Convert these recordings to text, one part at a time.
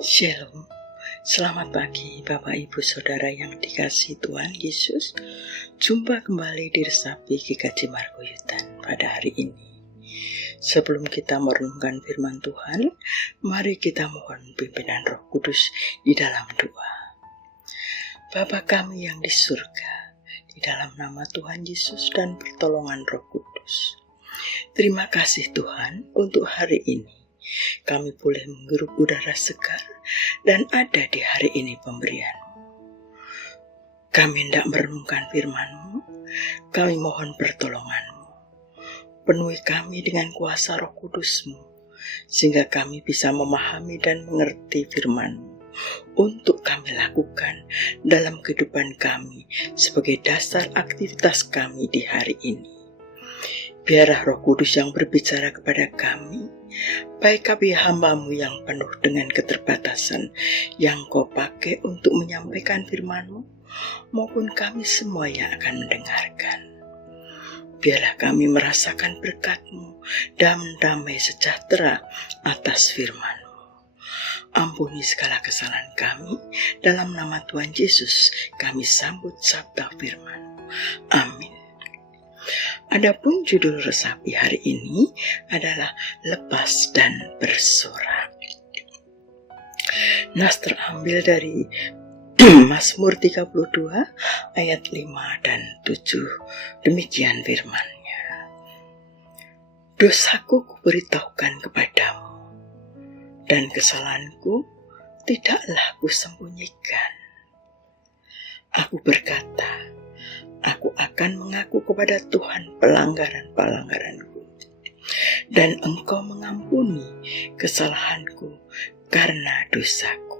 Shalom, selamat pagi Bapak Ibu Saudara yang dikasihi Tuhan Yesus. Jumpa kembali di Resapi GKJ Margoyudan pada hari ini. Sebelum kita merenungkan firman Tuhan, mari kita mohon pimpinan Roh Kudus di dalam doa. Bapa kami yang di surga, di dalam nama Tuhan Yesus dan pertolongan Roh Kudus, terima kasih Tuhan untuk hari ini. Kami boleh menghirup udara segar dan ada di hari ini pemberian-Mu. Kami hendak merenungkan firman-Mu, kami mohon pertolongan-Mu. Penuhi kami dengan kuasa Roh Kudus-Mu, sehingga kami bisa memahami dan mengerti firman-Mu untuk kami lakukan dalam kehidupan kami sebagai dasar aktivitas kami di hari ini. Biarlah Roh Kudus yang berbicara kepada kami, baik kami hamba-Mu yang penuh dengan keterbatasan yang Kau pakai untuk menyampaikan firman-Mu, maupun kami semua yang akan mendengarkan. Biarlah kami merasakan berkat-Mu dan damai sejahtera atas firman-Mu. Ampuni segala kesalahan kami, dalam nama Tuhan Yesus kami sambut sabda firman-Mu. Amin. Adapun judul resapi hari ini adalah lepas dan bersorak. Nas terambil dari Mazmur 32 ayat 5 dan 7. Demikian firman-Nya. Dosaku kuberitahukan kepadamu, dan kesalahanku tidaklah kusembunyikan. Aku berkata, aku akan mengaku kepada Tuhan pelanggaran-pelanggaranku, dan Engkau mengampuni kesalahanku karena dosaku.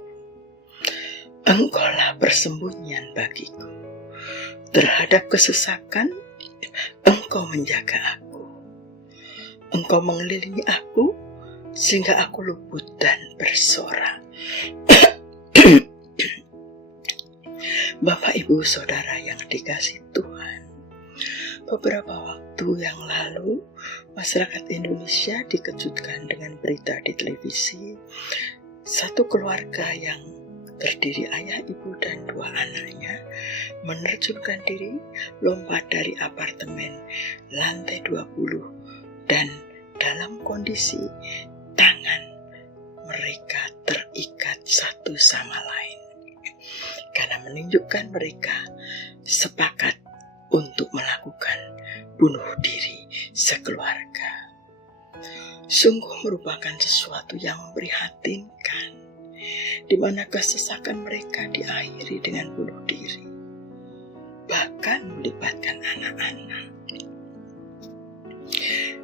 Engkaulah persembunyian bagiku. Terhadap kesesakan, Engkau menjaga aku. Engkau mengelilingi aku, sehingga aku luput dan bersorak. Bapak, Ibu, Saudara yang dikasihi Tuhan, beberapa waktu yang lalu masyarakat Indonesia dikejutkan dengan berita di televisi. Satu keluarga yang terdiri ayah, ibu, dan 2 anaknya menerjunkan diri lompat dari apartemen lantai 20 dan dalam kondisi tangan mereka terikat satu sama lain, karena menunjukkan mereka sepakat untuk melakukan bunuh diri sekeluarga. Sungguh merupakan sesuatu yang memprihatinkan, di mana kesesakan mereka diakhiri dengan bunuh diri, bahkan melibatkan anak-anak.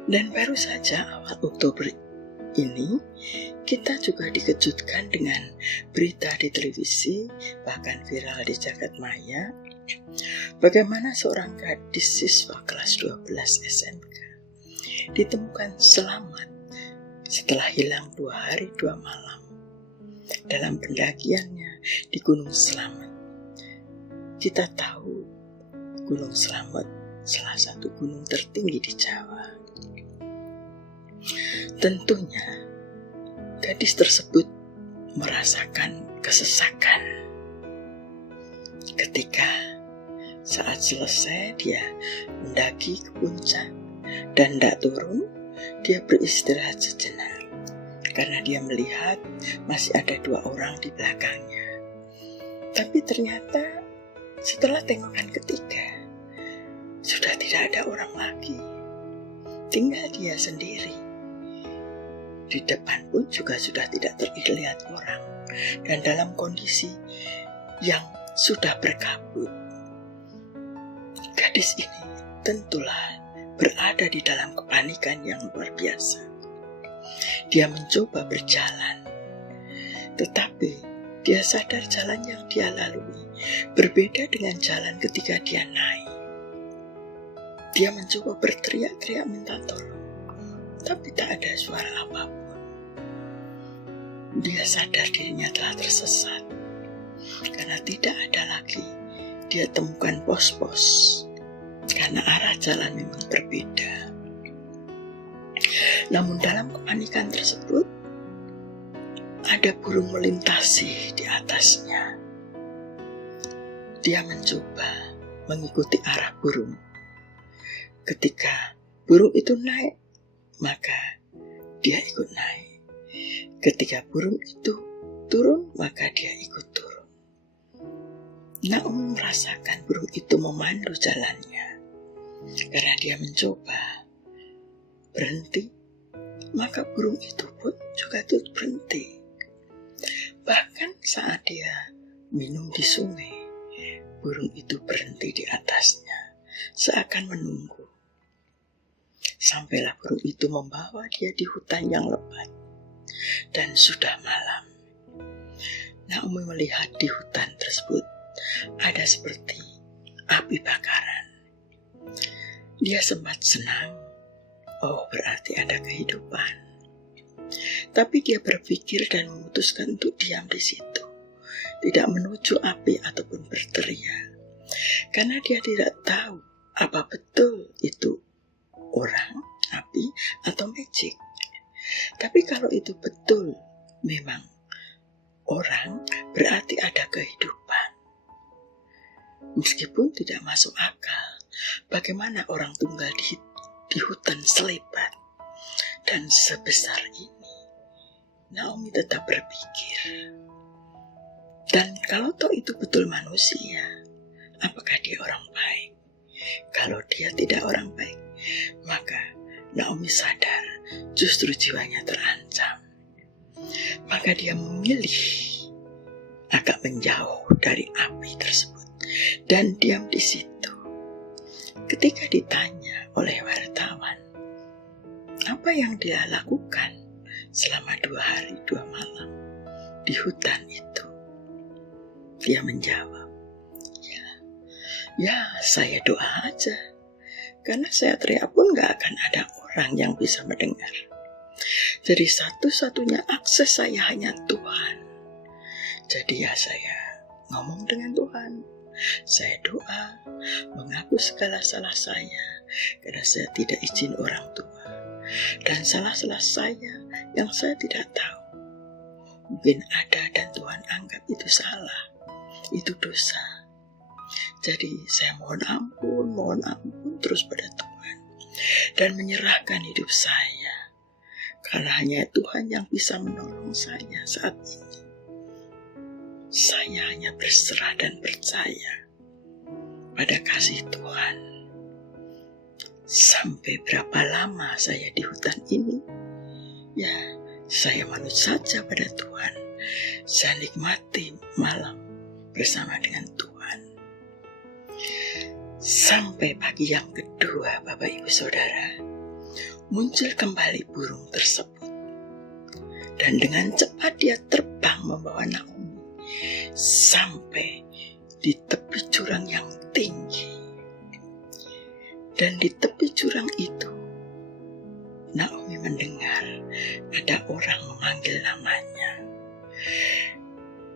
Dan baru saja awal Oktober ini, kita juga dikejutkan dengan berita di televisi, bahkan viral di jagat maya, bagaimana seorang gadis siswa kelas 12 SMK ditemukan selamat setelah hilang 2 hari 2 malam dalam pendakiannya di Gunung Slamet. Kita tahu Gunung Slamet salah satu gunung tertinggi di Jawa. Tentunya gadis tersebut merasakan kesesakan ketika saat selesai dia mendaki ke puncak dan tidak turun, dia beristirahat sejenak karena dia melihat masih ada 2 orang di belakangnya. Tapi ternyata setelah tengokan ketiga sudah tidak ada orang lagi, tinggal dia sendiri. Di depan pun juga sudah tidak terlihat orang, dan dalam kondisi yang sudah berkabut. Gadis ini tentulah berada di dalam kepanikan yang luar biasa. Dia mencoba berjalan, tetapi dia sadar jalan yang dia lalui berbeda dengan jalan ketika dia naik. Dia mencoba berteriak-teriak minta tolong, tapi tak ada suara apapun. Dia sadar dirinya telah tersesat, karena tidak ada lagi dia temukan pos-pos, karena arah jalan memang berbeda. Namun dalam kepanikan tersebut, ada burung melintasi di atasnya. Dia mencoba mengikuti arah burung. Ketika burung itu naik, maka dia ikut naik. Ketika burung itu turun, maka dia ikut turun. Naomi merasakan burung itu memandu jalannya. Karena dia mencoba berhenti, maka burung itu pun juga turut berhenti. Bahkan saat dia minum di sungai, burung itu berhenti di atasnya, seakan menunggu. Sampailah burung itu membawa dia di hutan yang lebat, dan sudah malam. Naomi melihat di hutan tersebut ada seperti api bakaran. Dia sempat senang, oh berarti ada kehidupan. Tapi dia berpikir dan memutuskan untuk diam di situ, tidak menuju api ataupun berteriak, karena dia tidak tahu apa betul itu orang, api, atau magic. Tapi kalau itu betul memang orang, berarti ada kehidupan. Meskipun tidak masuk akal, bagaimana orang tunggal di hutan selebat dan sebesar ini. Naomi tetap berpikir, dan kalau toh itu betul manusia, apakah dia orang baik? Kalau dia tidak orang baik, maka Naomi sadar justru jiwanya terancam. Maka dia memilih agak menjauh dari api tersebut dan diam di situ. Ketika ditanya oleh wartawan, apa yang dia lakukan selama 2 hari 2 malam di hutan itu, dia menjawab, ya saya doa aja. Karena saya teriak pun gak akan ada orang yang bisa mendengar. Jadi satu-satunya akses saya hanya Tuhan. Jadi ya saya ngomong dengan Tuhan. Saya doa, mengaku segala salah saya, karena saya tidak izin orang tua. Dan salah-salah saya yang saya tidak tahu. Mungkin ada dan Tuhan anggap itu salah, itu dosa. Jadi saya mohon ampun terus pada Tuhan. Dan menyerahkan hidup saya. Karena hanya Tuhan yang bisa menolong saya saat ini. Saya hanya berserah dan percaya pada kasih Tuhan. Sampai berapa lama saya di hutan ini? Ya, saya manut saja pada Tuhan. Saya nikmati malam bersama dengan Tuhan. Sampai pagi yang kedua, Bapak Ibu Saudara, muncul kembali burung tersebut. Dan dengan cepat dia terbang membawa Naomi sampai di tepi jurang yang tinggi. Dan di tepi jurang itu, Naomi mendengar ada orang memanggil namanya.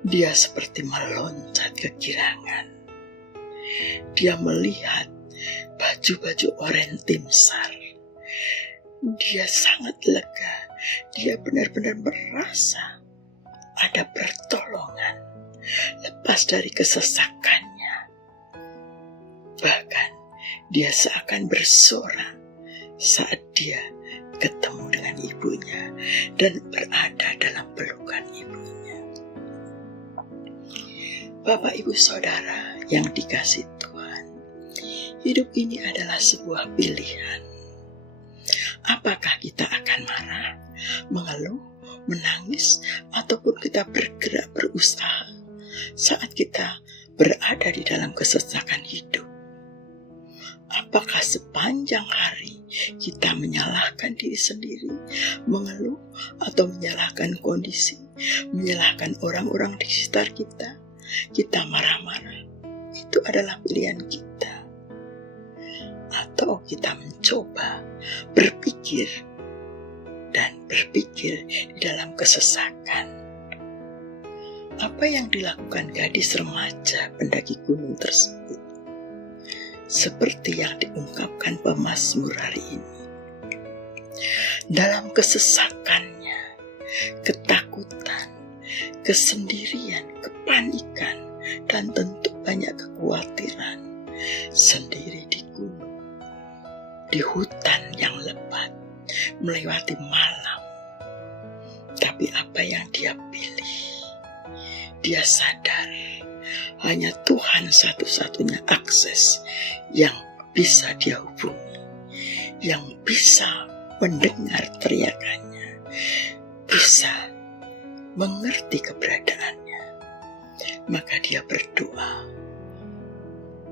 Dia seperti meloncat kegirangan. Dia melihat baju-baju oranye timsar. Dia sangat lega. Dia benar-benar merasa ada pertolongan lepas dari kesesakannya. Bahkan dia seakan bersorak saat dia ketemu dengan ibunya dan berada dalam pelukan ibunya. Bapak Ibu Saudara yang dikasihi Tuhan, hidup ini adalah sebuah pilihan. Apakah kita akan marah, mengeluh, menangis, ataupun kita bergerak berusaha saat kita berada di dalam kesesakan hidup? Apakah sepanjang hari kita menyalahkan diri sendiri, mengeluh, atau menyalahkan kondisi, menyalahkan orang-orang di sekitar kita? Kita marah-marah, itu adalah pilihan kita. Atau kita mencoba berpikir di dalam kesesakan. Apa yang dilakukan gadis remaja pendaki gunung tersebut? Seperti yang diungkapkan pemazmur hari ini. Dalam kesesakannya, ketakutan, kesendirian, kepanikan, dan tentu banyak kekhawatiran. Sendiri di gunung, di hutan yang lebat, melewati malam. Tapi apa yang dia pilih? Dia sadar hanya Tuhan satu-satunya akses yang bisa dia hubungi, yang bisa mendengar teriakannya, bisa mengerti keberadaannya. Maka dia berdoa,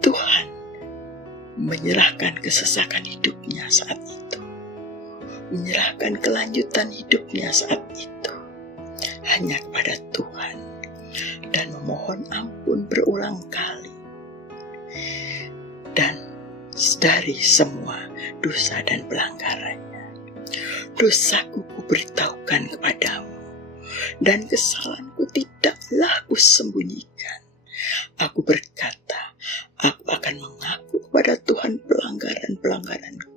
Tuhan menyerahkan kesesakan hidupnya saat itu, menyerahkan kelanjutan hidupnya saat itu hanya kepada Tuhan, dan memohon ampun berulang kali dan dari semua dosa dan pelanggarannya. Dosaku kuberitahukan kepadamu, dan kesalahanku tidaklah kusembunyikan. Aku berkata, aku akan mengaku kepada Tuhan pelanggaran-pelanggaranku,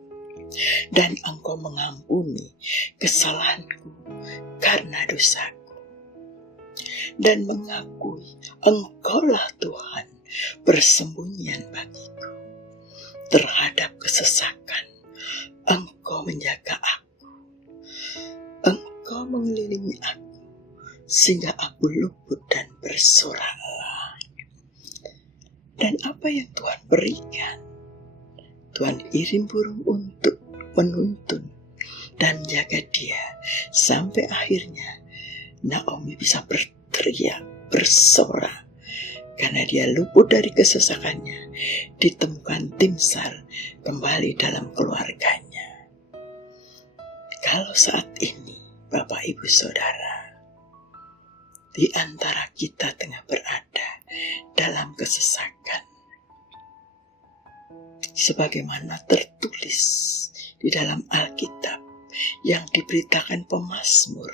dan Engkau mengampuni kesalahanku karena dosaku. Dan mengakui Engkaulah Tuhan, persembunyian bagiku. Terhadap kesesakan, Engkau menjaga aku. Engkau mengelilingi aku, sehingga aku luput dan bersoraklah. Dan apa yang Tuhan berikan? Tuhan kirim burung untuk menuntun dan menjaga dia, sampai akhirnya Naomi bisa berteriak, bersorak, karena dia luput dari kesesakannya, ditemukan tim SAR kembali dalam keluarganya. Kalau saat ini, Bapak Ibu Saudara, di antara kita tengah berada dalam kesesakan, sebagaimana tertulis di dalam Alkitab yang diberitakan pemazmur,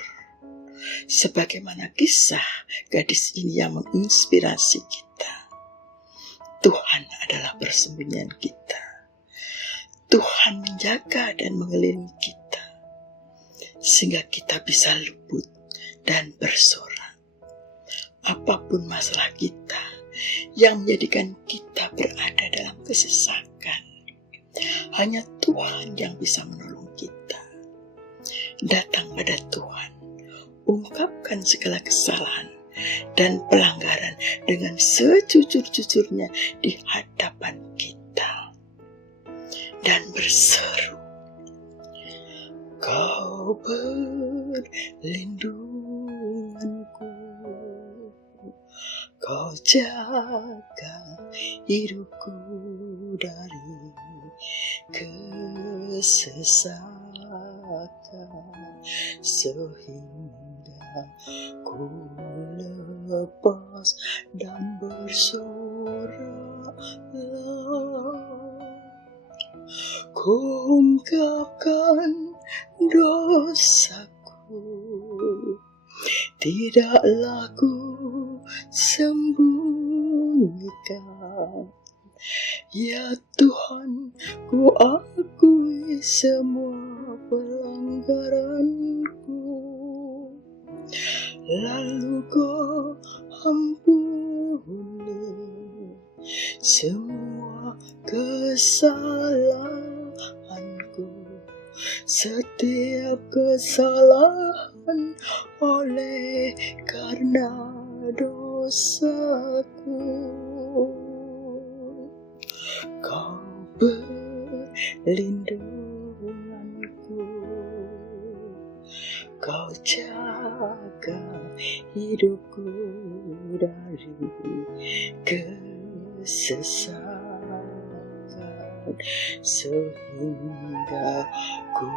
sebagaimana kisah gadis ini yang menginspirasi kita. Tuhan adalah persembunyian kita. Tuhan menjaga dan mengelilingi kita, sehingga kita bisa luput dan bersorak. Apapun masalah kita yang menjadikan kita berada dalam kesesakan, hanya Tuhan yang bisa menolong kita. Datang pada Tuhan, ungkapkan segala kesalahan dan pelanggaran dengan sejujur-jujurnya di hadapan kita, dan berseru, Kau perlindunganku, Kau jaga hidupku dari kesesakan, sehingga ku lepas dan bersoraklah. Ku ungkapkan dosaku, tidaklah ku sembunyikan. Ya Tuhan, ku akui semua pelanggaranku, lalu Kau ampuni semua kesalahanku. Setiap kesalahan oleh karena dosaku, Kau perlindunganku, Kau jaga hidupku dari kesesakan, sehingga ku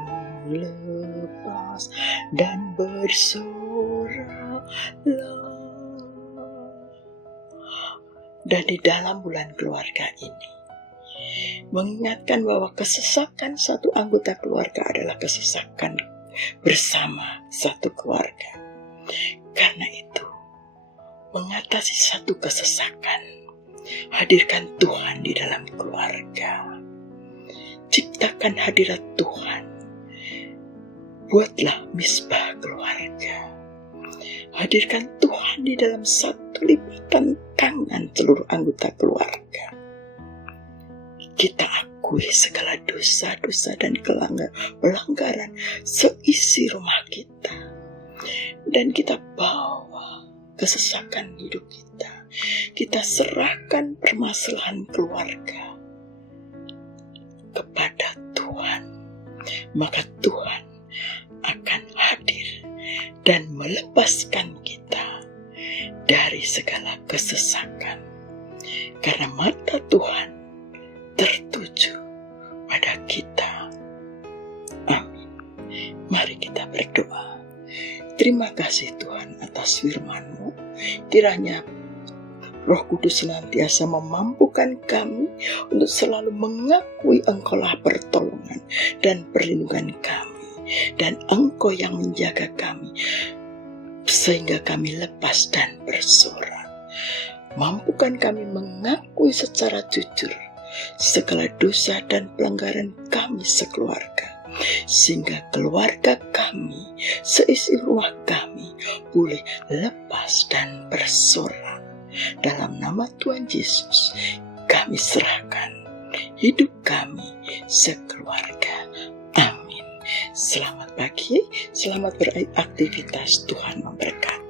lepas dan bersoraklah. Dan di dalam bulan keluarga ini, mengingatkan bahwa kesesakan satu anggota keluarga adalah kesesakan bersama satu keluarga. Karena itu, mengatasi satu kesesakan, hadirkan Tuhan di dalam keluarga. Ciptakan hadirat Tuhan. Buatlah misbah keluarga. Hadirkan Tuhan di dalam satu lipatan tangan seluruh anggota keluarga. Kita akui segala dosa-dosa dan pelanggaran seisi rumah kita. Dan kita bawa kesesakan hidup kita. Kita serahkan permasalahan keluarga kepada Tuhan. Maka Tuhan akan hadir dan melepaskan kita dari segala kesesakan. Karena mata Tuhan tertuju pada kita. Amin. Mari kita berdoa. Terima kasih Tuhan atas firman-Mu. Kiranya Roh Kudus senantiasa memampukan kami untuk selalu mengakui Engkaulah pertolongan dan perlindungan kami. Dan Engkau yang menjaga kami sehingga kami lepas dan bersorak. Mampukan kami mengakui secara jujur segala dosa dan pelanggaran kami sekeluarga, sehingga keluarga kami, seisi rumah kami boleh lepas dan bersorak. Dalam nama Tuhan Yesus kami serahkan hidup kami sekeluarga. Amin. Selamat pagi, selamat beraktivitas, Tuhan memberkati.